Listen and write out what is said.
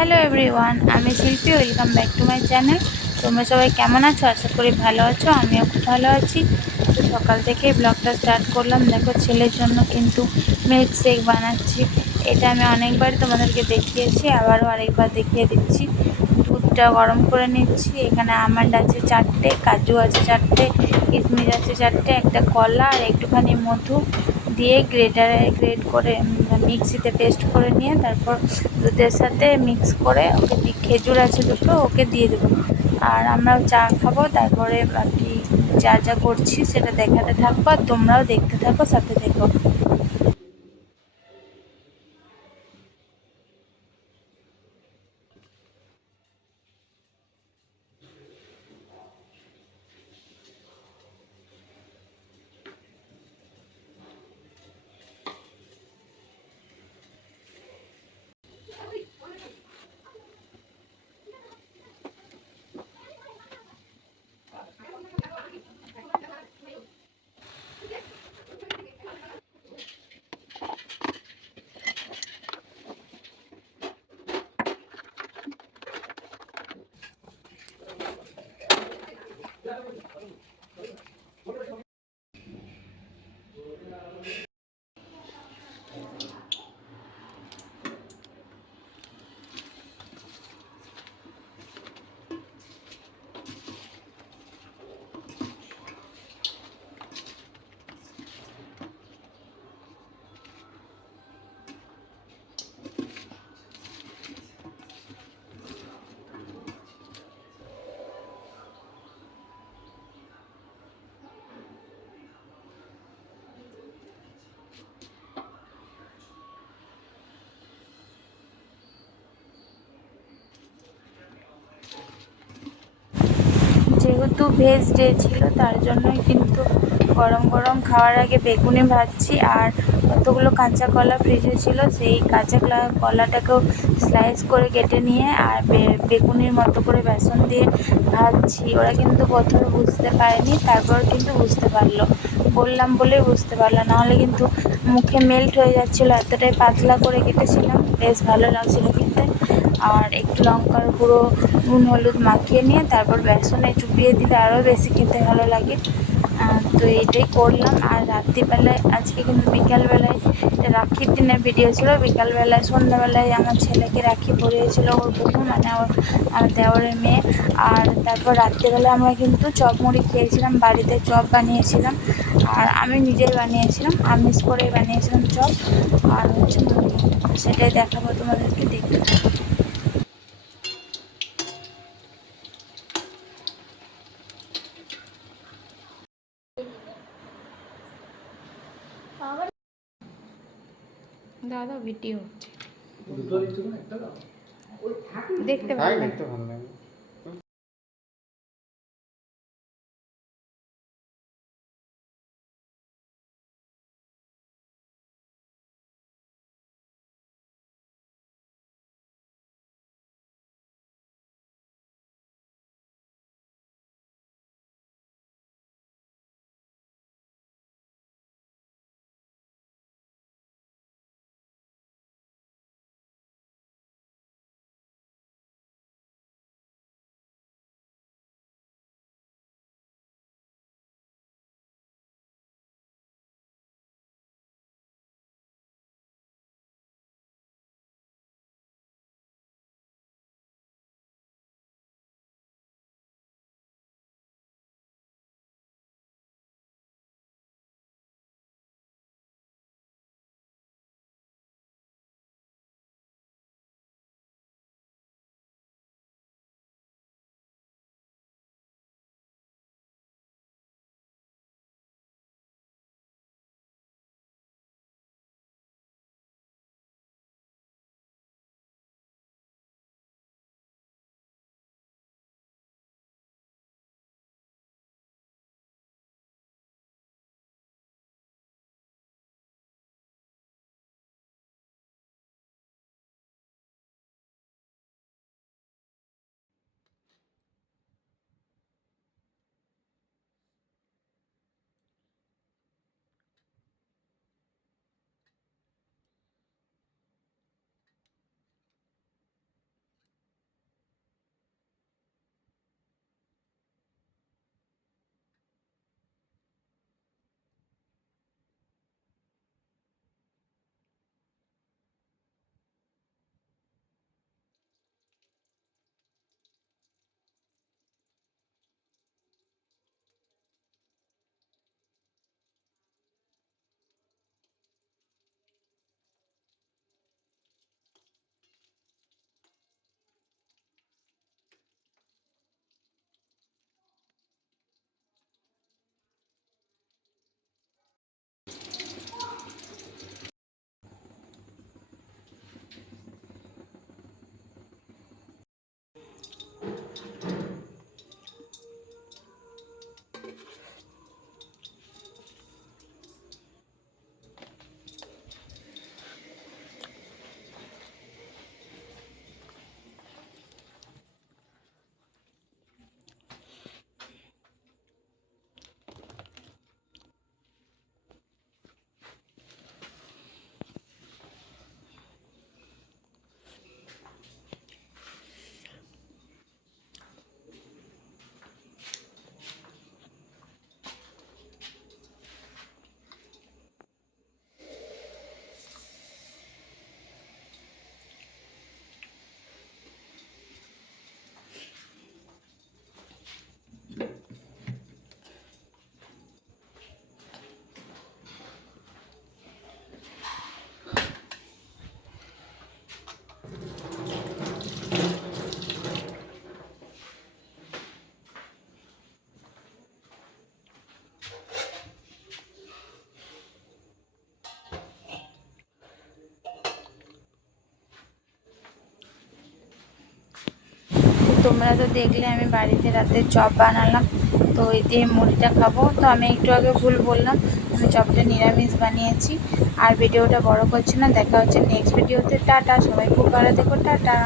Hello everyone, আমি শিল্পী। Welcome back to my channel. তোমরা সবাই কেমন আছো? আশা করি ভালো আছো। আমিও খুব ভালো আছি। তো সকাল থেকেই ব্লগটা স্টার্ট করলাম। দেখো, ছেলের জন্য কিন্তু মিল্ক শেক বানাচ্ছি। এটা আমি অনেকবার তোমাদেরকে দেখিয়েছি, আবারও আরেকবার দেখিয়ে দিচ্ছি। দুধটা গরম করে নিচ্ছি। এখানে আমন্ড আছে 4টে, কাজু আছে 4টে, কিশমিশ আছে 4টে, একটা কলা আর একটুখানি মধু দিয়ে গ্রেট করে মিক্সিতে পেস্ট করে নিয়ে তারপর দুধের সাথে মিক্স করে ওকে খেজুর আছে দুটো, ওকে দিয়ে দেবো। আর আমরাও চা খাবো। তারপরে বাকি যা যা করছি সেটা দেখাতে থাকবো, আর তোমরাও দেখতে থাকো, সাথে থেকো। যেহেতু ভেজ ডে ছিল, তার জন্যই কিন্তু গরম গরম খাওয়ার আগে বেগুনি ভাজছি। আর কতগুলো কাঁচা কলা ফ্রিজে ছিল, সেই কাঁচা কলাটাকেও স্লাইস করে কেটে নিয়ে আর বেগুনির মতো করে বেসন দিয়ে ভাজছি। ওরা কিন্তু প্রথমে বুঝতে পারেনি, তারপর কিন্তু বুঝতে পারলো। বললাম বলেই বুঝতে পারলো, নাহলে কিন্তু মুখে মেল্ট হয়ে যাচ্ছিলো। এতটাই পাতলা করে কেটেছিলাম, বেশ ভালো লাগছিলো খেতে। আর একটু লঙ্কার গুঁড়ো, নুন হলুদ মাখিয়ে নিয়ে তারপর বেসনে চুপিয়ে দিলে আরও বেশি খেতে ভালো লাগে। তো এইটাই করলাম। আর রাত্রিবেলায় আজকে কিন্তু বিকালবেলায়, রাখির দিনের ভিডিও ছিল, বিকালবেলায় সন্ধ্যাবেলায় আমার ছেলেকে রাখি পরিয়েছিল ওর বউ, মানে আমার দেওরের মেয়ে। আর তারপর রাত্রিবেলা আমরা কিন্তু চপ মুড়ি খেয়েছিলাম, বাড়িতে চপ বানিয়েছিলাম। আর আমি নিজেই বানিয়েছিলাম, আমিষ করেই বানিয়েছিলাম চপ। আর হচ্ছে মুড়ি, সেটাই দেখাবো তোমাদেরকে, দেখতে থাকো। দাদা ভিডিও দেখতে ভালো লাগে। তোমরা তো দেখলে আমি বাড়িতে রাতে চপ বানালাম, তো এই দিয়ে মুড়িটা খাবো। তো আমি একটু আগে ভুল বললাম, আমি চপটা নিরামিষ বানিয়েছি। আর ভিডিওটা বড় করছি না, দেখা হচ্ছে নেক্সট ভিডিওতে। টাটা, সবাই খুব ভালো থেকো, টাটা।